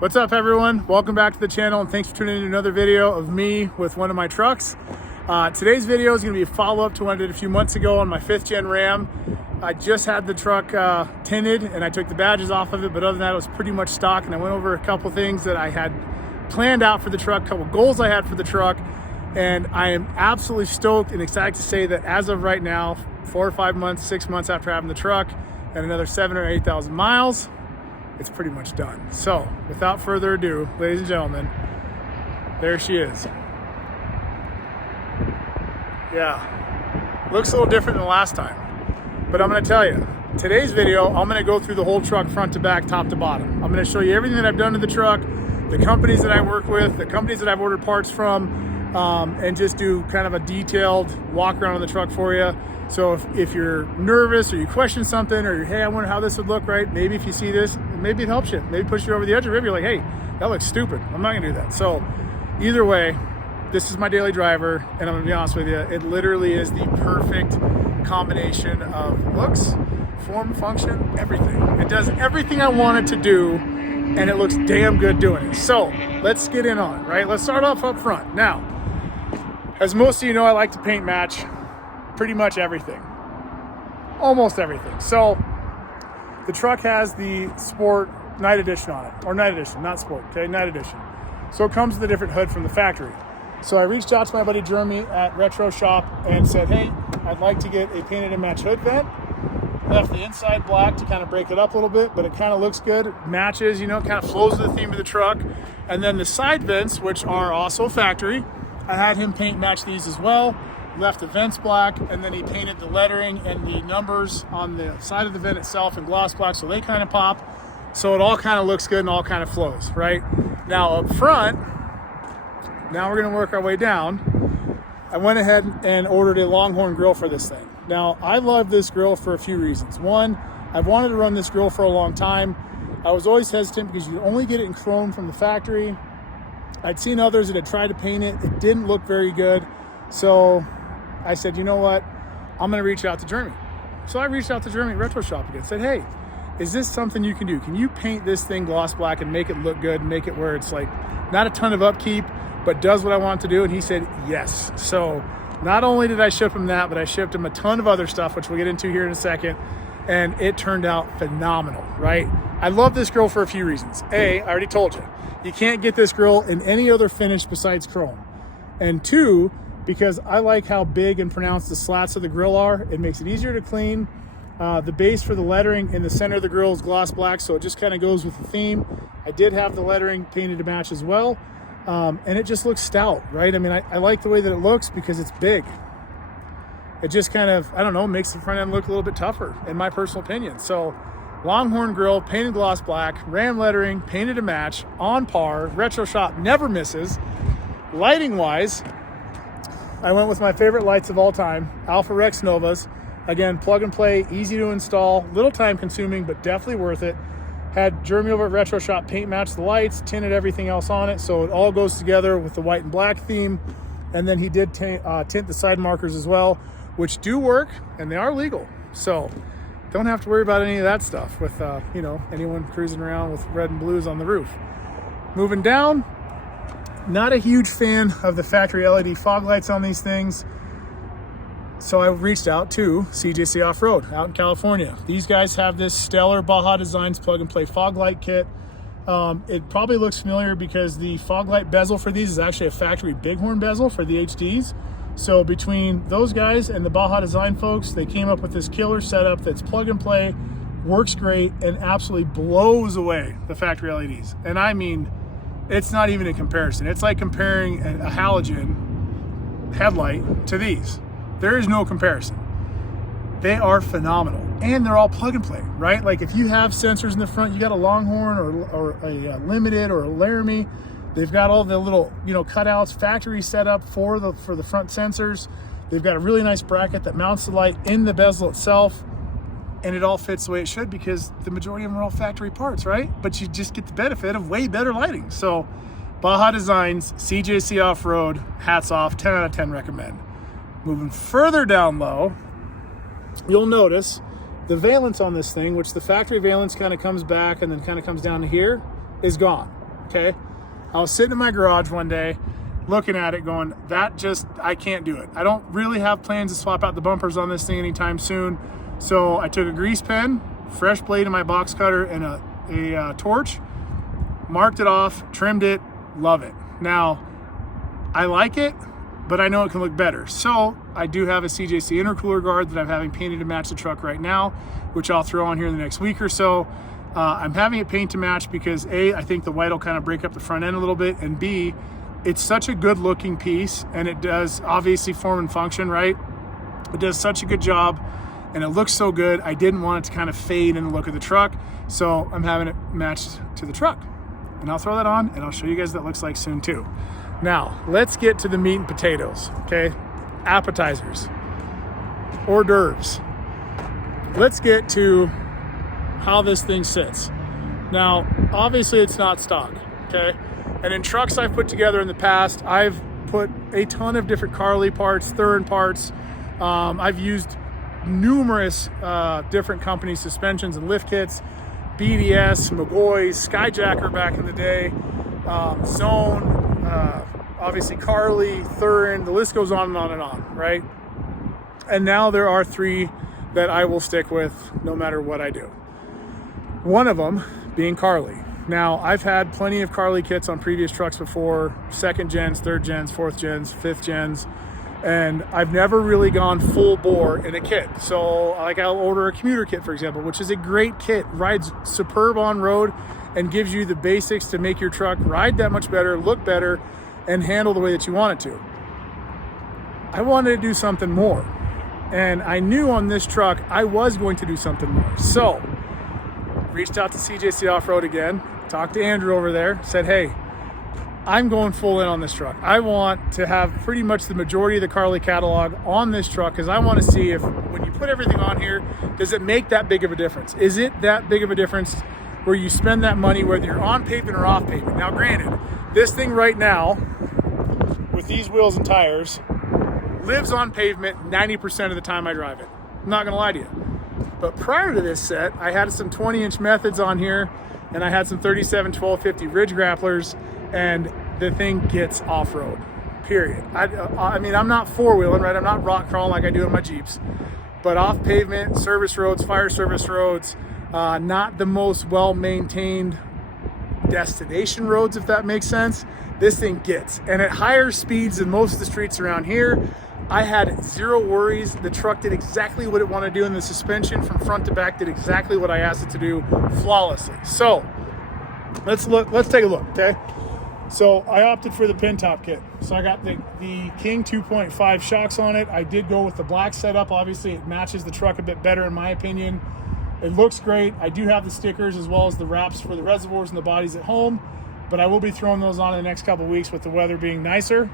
What's up, everyone? Welcome back to the channel, and thanks for tuning in to another video of me with one of my trucks. Today's video is going to be a follow-up to one I did a few months ago on my 5th gen Ram. I just had the truck tinted and I took the badges off of it, but other than that, it was pretty much stock. And I went over a couple things that I had planned out for the truck, a couple goals I had for the truck, and I am absolutely stoked and excited to say that as of right now, 4 or 5 months, 6 months after having the truck and another 7,000 or 8,000 miles, it's pretty much done. So without further ado, ladies and gentlemen, there she is. Yeah, looks a little different than last time, but I'm gonna tell you, today's video, I'm gonna go through the whole truck front to back, top to bottom. I'm gonna show you everything that I've done to the truck, the companies that I work with, the companies that I've ordered parts from, and just do kind of a detailed walk around on the truck for you. So if you're nervous or you question something, or hey, I wonder how this would look, right? Maybe if you see this, maybe it helps you. Maybe push you over the edge of the river. You're like, hey, that looks stupid. I'm not gonna do that. So either way, this is my daily driver, and I'm gonna be honest with you, it literally is the perfect combination of looks, form, function, everything. It does everything I want it to do, and it looks damn good doing it. So let's get in on it, right? Let's start off up front. Now, as most of you know, I like to paint match pretty much everything, almost everything. So the truck has the Sport Night Edition on it, or Night Edition, not Sport, okay, Night Edition. So it comes with a different hood from the factory. So I reached out to my buddy Jeremy at Retro Shop and said, hey, I'd like to get a painted and match hood vent. Left the inside black to kind of break it up a little bit, but it kind of looks good, matches, you know, kind of flows with the theme of the truck. And then the side vents, which are also factory, I had him paint match these as well. Left the vents black, and then he painted the lettering and the numbers on the side of the vent itself in gloss black, so they kind of pop. So it all kind of looks good and all kind of flows, right? Now up front, now we're gonna work our way down. I went ahead and ordered a Longhorn grill for this thing. Now, I love this grill for a few reasons. One, I've wanted to run this grill for a long time. I was always hesitant because you only get it in chrome from the factory. I'd seen others that had tried to paint it. It didn't look very good. So I said, you know what? I'm gonna reach out to Jeremy. So I reached out to Jeremy at Retro Shop again, said, hey, is this something you can do? Can you paint this thing gloss black and make it look good and make it where it's like not a ton of upkeep, but does what I want to do? And he said, yes. So not only did I ship him that, but I shipped him a ton of other stuff, which we'll get into here in a second. And it turned out phenomenal, right? I love this grill for a few reasons. A, I already told you, you can't get this grill in any other finish besides chrome. And two, because I like how big and pronounced the slats of the grill are. It makes it easier to clean. The base for the lettering in the center of the grill is gloss black, so it just kind of goes with the theme. I did have the lettering painted to match as well. And it just looks stout, right? I mean, I like the way that it looks because it's big. It just kind of, I don't know, makes the front end look a little bit tougher, in my personal opinion. So Longhorn grill, painted gloss black, Ram lettering, painted to match, on par. Retro Shop never misses. Lighting wise, I went with my favorite lights of all time, Alpha Rex Novas. Again, plug and play, easy to install, little time consuming, but definitely worth it. Had Jeremy over at Retro Shop paint match the lights, tinted everything else on it, so it all goes together with the white and black theme. And then he did tint the side markers as well, which do work, and they are legal. So don't have to worry about any of that stuff with you know, anyone cruising around with red and blues on the roof. Moving down, not a huge fan of the factory LED fog lights on these things. So I reached out to CJC Off-Road out in California. These guys have this stellar Baja Designs plug and play fog light kit. It probably looks familiar because the fog light bezel for these is actually a factory bighorn bezel for the HDs. So between those guys and the Baja Design folks, they came up with this killer setup that's plug and play, works great, and absolutely blows away the factory LEDs. And I mean, it's not even a comparison. It's like comparing a halogen headlight to these. There is no comparison. They are phenomenal, and they're all plug and play, right? Like if you have sensors in the front, you got a Longhorn or a Limited or a Laramie, they've got all the little, you know, cutouts, factory setup for the front sensors. They've got a really nice bracket that mounts the light in the bezel itself, and it all fits the way it should because the majority of them are all factory parts, right? But you just get the benefit of way better lighting. So Baja Designs, CJC Off-Road, hats off, 10 out of 10 recommend. Moving further down low, you'll notice the valence on this thing, which the factory valence kind of comes back and then kind of comes down to here, is gone. okay? I was sitting in my garage one day looking at it going, I can't do it. I don't really have plans to swap out the bumpers on this thing anytime soon. So I took a grease pen, fresh blade in my box cutter, and a torch, marked it off, trimmed it, love it. Now, I like it, but I know it can look better. So I do have a CJC intercooler guard that I'm having painted to match the truck right now, which I'll throw on here in the next week or so. I'm having it paint to match because A, I think the white will kind of break up the front end a little bit, and B, it's such a good looking piece, and it does obviously form and function, right? It does such a good job, and it looks so good. I didn't want it to kind of fade in the look of the truck, so I'm having it matched to the truck. And I'll throw that on, and I'll show you guys what that looks like soon too. Now, let's get to the meat and potatoes, okay? Appetizers, hors d'oeuvres. Let's get to how this thing sits. Now, obviously it's not stock, okay? And in trucks I've put together in the past, I've put a ton of different Carly parts, Thurin parts. I've used numerous different company suspensions and lift kits, BDS, McGoy's, Skyjacker back in the day, Zone, obviously Carly, Thurin, the list goes on and on and on, right? And now there are 3 that I will stick with no matter what I do. One of them being Carly. Now, I've had plenty of Carly kits on previous trucks before, 2nd gens, 3rd gens, 4th gens, 5th gens, and I've never really gone full bore in a kit. So like I'll order a commuter kit, for example, which is a great kit, rides superb on road and gives you the basics to make your truck ride that much better, look better, and handle the way that you want it to. I wanted to do something more, and I knew on this truck I was going to do something more. So reached out to CJC Off-Road again, talked to Andrew over there, said, hey, I'm going full in on this truck. I want to have pretty much the majority of the Carly catalog on this truck because I want to see if when you put everything on here, does it make that big of a difference? Is it that big of a difference where you spend that money whether you're on pavement or off pavement? Now granted, this thing right now with these wheels and tires lives on pavement 90% of the time I drive it. I'm not gonna lie to you. But prior to this set, I had some 20-inch methods on here, and I had some 37 1250 ridge grapplers, and the thing gets off-road, period. I mean, I'm not four-wheeling, right? I'm not rock crawling like I do in my Jeeps, but off pavement, service roads, fire service roads, not the most well-maintained destination roads, if that makes sense. This thing gets, and at higher speeds than most of the streets around here, I had zero worries. The truck did exactly what it wanted to do, and the suspension from front to back did exactly what I asked it to do flawlessly. So let's take a look, okay? So I opted for the pin top kit. So I got the King 2.5 shocks on it. I did go with the black setup. Obviously it matches the truck a bit better in my opinion. It looks great. I do have the stickers as well as the wraps for the reservoirs and the bodies at home, but I will be throwing those on in the next couple of weeks with the weather being nicer.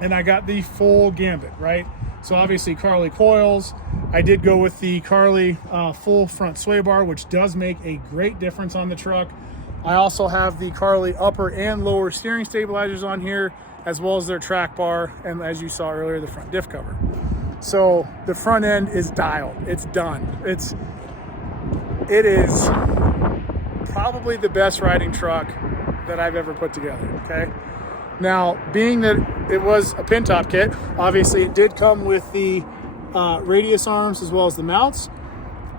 And I got the full gambit, right? So obviously Carly coils. I did go with the Carly full front sway bar, which does make a great difference on the truck. I also have the Carly upper and lower steering stabilizers on here, as well as their track bar, and as you saw earlier, the front diff cover. So the front end is dialed. It's done. It is probably the best riding truck that I've ever put together, okay? Now, being that it was a pin top kit, obviously it did come with the radius arms as well as the mounts.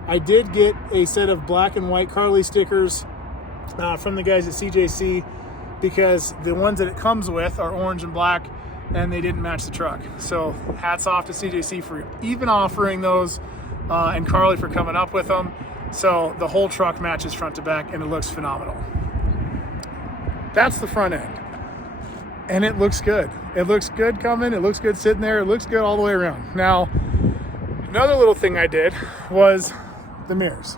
I did get a set of black and white Carly stickers from the guys at CJC because the ones that it comes with are orange and black and they didn't match the truck. So hats off to CJC for even offering those and Carly for coming up with them. So the whole truck matches front to back and it looks phenomenal. That's the front end. And it looks good. It looks good coming. It looks good sitting there. It looks good all the way around. Now, another little thing I did was the mirrors.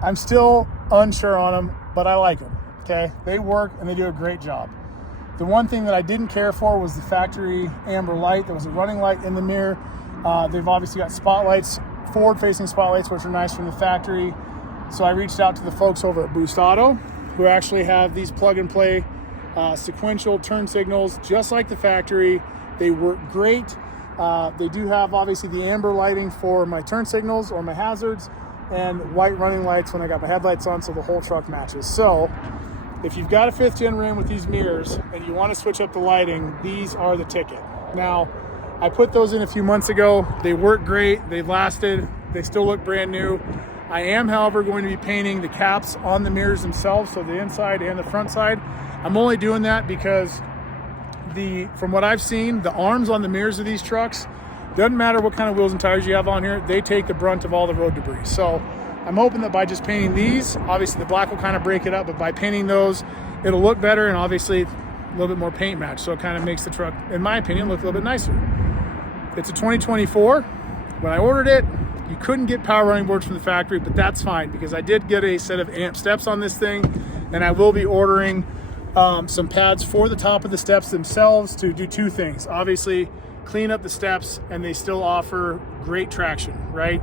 I'm still unsure on them, but I like them, okay? They work and they do a great job. The one thing that I didn't care for was the factory amber light. There was a running light in the mirror. They've obviously got spotlights, forward-facing spotlights, which are nice from the factory. So I reached out to the folks over at Boost Auto, who actually have these plug-and-play sequential turn signals, just like the factory. They work great. They do have obviously the amber lighting for my turn signals or my hazards, and white running lights when I got my headlights on, so the whole truck matches. So if you've got a 5th gen Ram with these mirrors and you want to switch up the lighting, these are the ticket. Now, I put those in a few months ago. They work great, they lasted, they still look brand new. I am, however, going to be painting the caps on the mirrors themselves, so the inside and the front side. I'm only doing that because from what I've seen, the arms on the mirrors of these trucks, doesn't matter what kind of wheels and tires you have on here, they take the brunt of all the road debris. So I'm hoping that by just painting these, obviously the black will kind of break it up, but by painting those, it'll look better and obviously a little bit more paint match. So it kind of makes the truck, in my opinion, look a little bit nicer. It's a 2024. When I ordered it, you couldn't get power running boards from the factory, but that's fine because I did get a set of amp steps on this thing, and I will be ordering some pads for the top of the steps themselves to do 2 things. Obviously, clean up the steps, and they still offer great traction, right?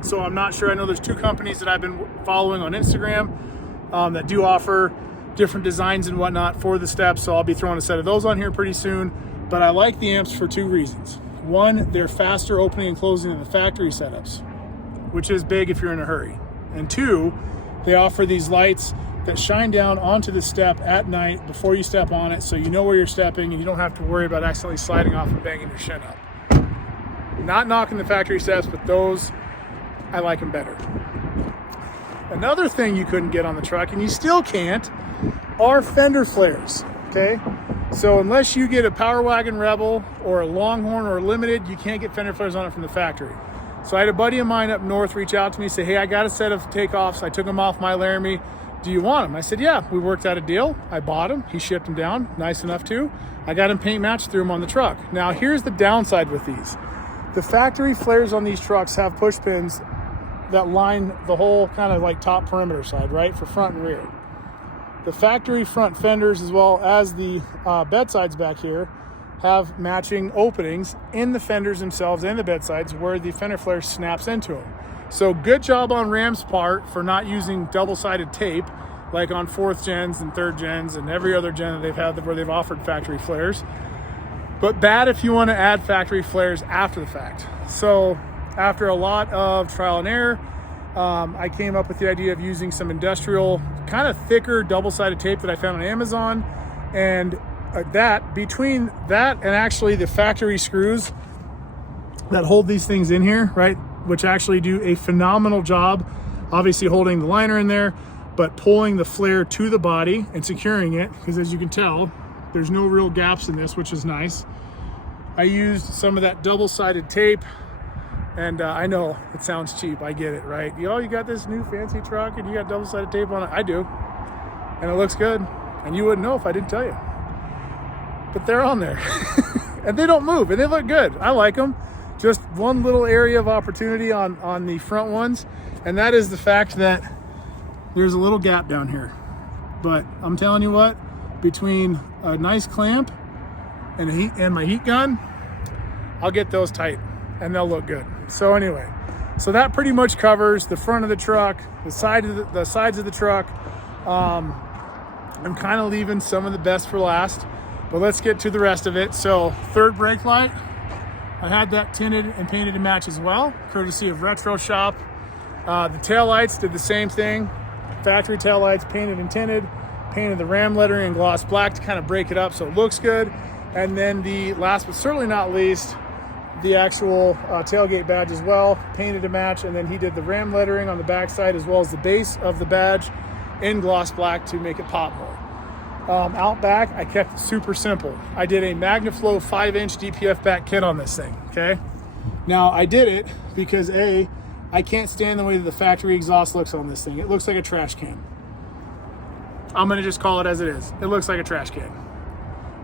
So I'm not sure. I know there's 2 companies that I've been following on Instagram that do offer different designs and whatnot for the steps, so I'll be throwing a set of those on here pretty soon. But I like the amps for 2 reasons. One, they're faster opening and closing than the factory setups, which is big if you're in a hurry. And 2, they offer these lights that shine down onto the step at night before you step on it, so you know where you're stepping and you don't have to worry about accidentally sliding off and banging your shin up. Not knocking the factory steps, but those, I like them better. Another thing you couldn't get on the truck, and you still can't, are fender flares, okay? So unless you get a Power Wagon Rebel or a Longhorn or a Limited, you can't get fender flares on it from the factory. So I had a buddy of mine up north reach out to me, say, hey, I got a set of takeoffs. I took them off my Laramie. Do you want them? I said, yeah. We worked out a deal. I bought them. He shipped them down, nice enough too. I got them paint matched, threw them on the truck. Now here's the downside with these. The factory flares on these trucks have push pins that line the whole kind of like top perimeter side, right, for front and rear. The factory front fenders, as well as the bedsides back here, have matching openings in the fenders themselves and the bedsides where the fender flare snaps into them. So good job on Ram's part for not using double-sided tape like on 4th gens and 3rd gens and every other gen that they've had where they've offered factory flares. But bad if you want to add factory flares after the fact. So after a lot of trial and error, I came up with the idea of using some industrial, kind of thicker double-sided tape that I found on Amazon. And between that and actually the factory screws that hold these things in here, right, which actually do a phenomenal job, obviously holding the liner in there, but pulling the flare to the body and securing it, because as you can tell, there's no real gaps in this, which is nice. I used some of that double-sided tape. And I know it sounds cheap, I get it, right? You got this new fancy truck and you got double-sided tape on it. I do, and it looks good. And you wouldn't know if I didn't tell you. But they're on there, and they don't move, and they look good. I like them. Just one little area of opportunity on the front ones, and that is the fact that there's a little gap down here. But I'm telling you what, between a nice clamp and my heat gun, I'll get those tight, and they'll look good. So anyway, so that pretty much covers the front of the truck, the sides of the truck. I'm kind of leaving some of the best for last, but let's get to the rest of it. So 3rd brake light, I had that tinted and painted to match as well, courtesy of Retro Shop. The tail lights did the same thing. Factory tail lights, painted and tinted, painted the Ram lettering in gloss black to kind of break it up so it looks good. And then the last but certainly not least, the actual tailgate badge as well, painted to match, and then he did the Ram lettering on the backside as well as the base of the badge in gloss black to make it pop more. Out back, I kept it super simple. I did a MagnaFlow 5-inch DPF back kit on this thing, okay? Now, I did it because A, I can't stand the way that the factory exhaust looks on this thing. It looks like a trash can. I'm gonna just call it as it is. It looks like a trash can.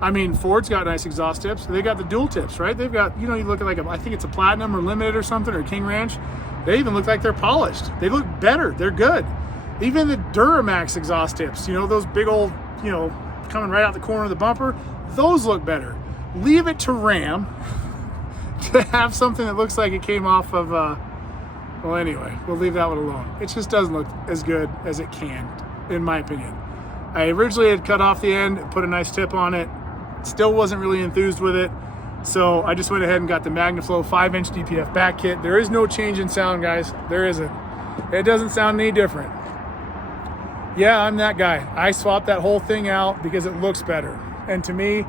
I mean, Ford's got nice exhaust tips. They got the dual tips, right? They've got, you look at I think it's a Platinum or Limited or something, or King Ranch. They even look like they're polished. They look better. They're good. Even the Duramax exhaust tips, those big old, coming right out the corner of the bumper, those look better. Leave it to Ram to have something that looks like it came off of, well, anyway, we'll leave that one alone. It just doesn't look as good as it can, in my opinion. I originally had cut off the end, put a nice tip on it. Still wasn't really enthused with it, so I just went ahead and got the MagnaFlow 5-inch DPF back kit. There is no change in sound, guys. There isn't. It doesn't sound any different. Yeah, I'm that guy. I swapped that whole thing out because it looks better. And to me,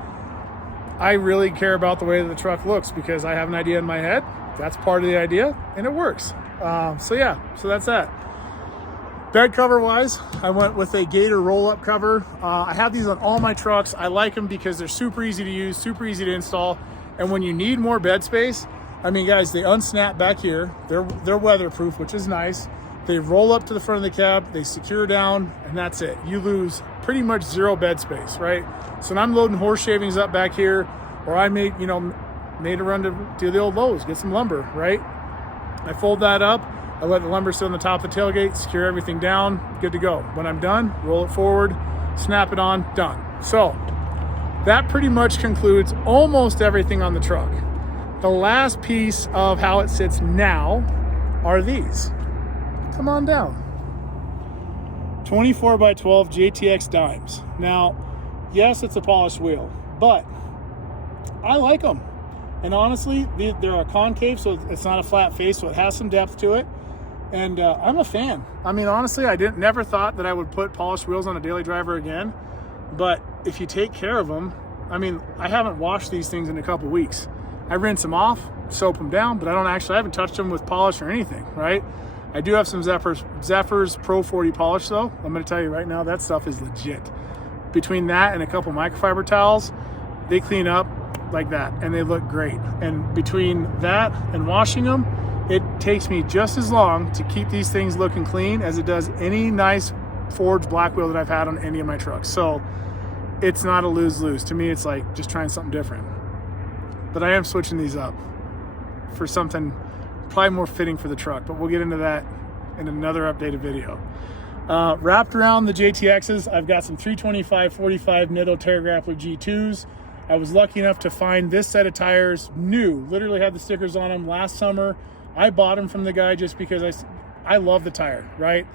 I really care about the way that the truck looks because I have an idea in my head. That's part of the idea, and it works. So that's that. Bed cover wise, I went with a Gator roll-up cover. I have these on all my trucks. I like them because they're super easy to use, super easy to install. And when you need more bed space, I mean, guys, they unsnap back here. They're weatherproof, which is nice. They roll up to the front of the cab, they secure down, and that's it. You lose pretty much zero bed space, right? So when I'm loading horse shavings up back here, or I made a run to the old Lowe's, get some lumber, right? I fold that up, I let the lumber sit on the top of the tailgate, secure everything down, good to go. When I'm done, roll it forward, snap it on, done. So that pretty much concludes almost everything on the truck. The last piece of how it sits now are these. Come on down. 24 by 12 JTX dimes. Now, yes, it's a polished wheel, but I like them. And honestly, they're a concave, so it's not a flat face, so it has some depth to it. And I'm a fan. I mean, honestly, I never thought that I would put polished wheels on a daily driver again. But if you take care of them, I mean, I haven't washed these things in a couple weeks. I rinse them off, soap them down, but I haven't touched them with polish or anything, right? I do have some Zephyrs Pro 40 polish though. I'm gonna tell you right now, that stuff is legit. Between that and a couple microfiber towels, they clean up like that and they look great. And between that and washing them, it takes me just as long to keep these things looking clean as it does any nice forged black wheel that I've had on any of my trucks. So it's not a lose-lose. To me, it's like just trying something different. But I am switching these up for something probably more fitting for the truck, but we'll get into that in another updated video. Wrapped around the JTXs, I've got some 325/45 Nitto Terragrappler G2s. I was lucky enough to find this set of tires new, literally had the stickers on them last summer. I bought them from the guy just because I love the tire, right?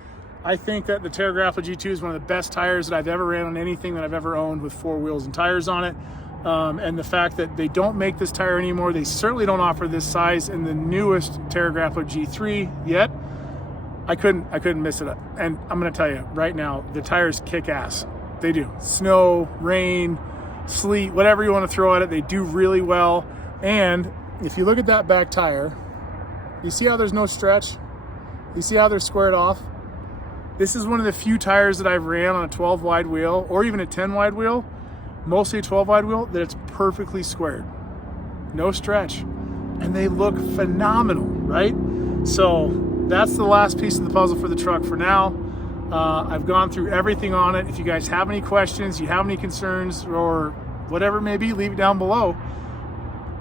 I think that the Terragrappler G2 is one of the best tires that I've ever ran on anything that I've ever owned with 4 wheels and tires on it. And the fact that they don't make this tire anymore, they certainly don't offer this size in the newest Terragrappler G3 yet. I couldn't miss it up. And I'm gonna tell you right now, the tires kick ass. They do. Snow, rain, sleet, whatever you want to throw at it, they do really well. And if you look at that back tire, you see how there's no stretch? You see how they're squared off? This is one of the few tires that I've ran on a 12 wide wheel or even a 10 wide wheel, mostly a 12 wide wheel, that it's perfectly squared. No stretch. And they look phenomenal, right? So that's the last piece of the puzzle for the truck for now. I've gone through everything on it. If you guys have any questions, you have any concerns or whatever it may be, leave it down below.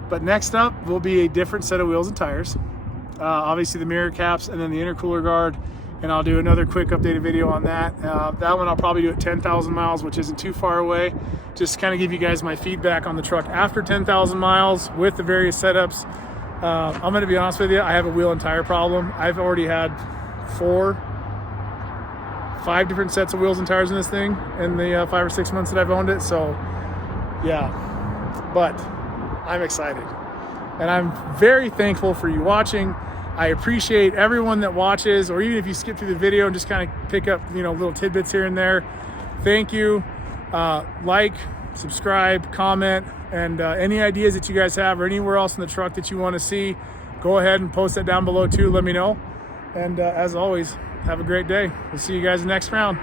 But next up will be a different set of wheels and tires. Obviously the mirror caps and then the intercooler guard. And I'll do another quick updated video on that. That one I'll probably do at 10,000 miles, which isn't too far away. Just kind of give you guys my feedback on the truck after 10,000 miles with the various setups. I'm gonna be honest with you, I have a wheel and tire problem. I've already had 5 different sets of wheels and tires in this thing in the 5 or 6 months that I've owned it. So yeah, but I'm excited. And I'm very thankful for you watching. I appreciate everyone that watches, or even if you skip through the video and just kind of pick up, little tidbits here and there. Thank you. Like, subscribe, comment, and any ideas that you guys have or anywhere else in the truck that you want to see, go ahead and post that down below too. Let me know. And as always, have a great day. We'll see you guys next round.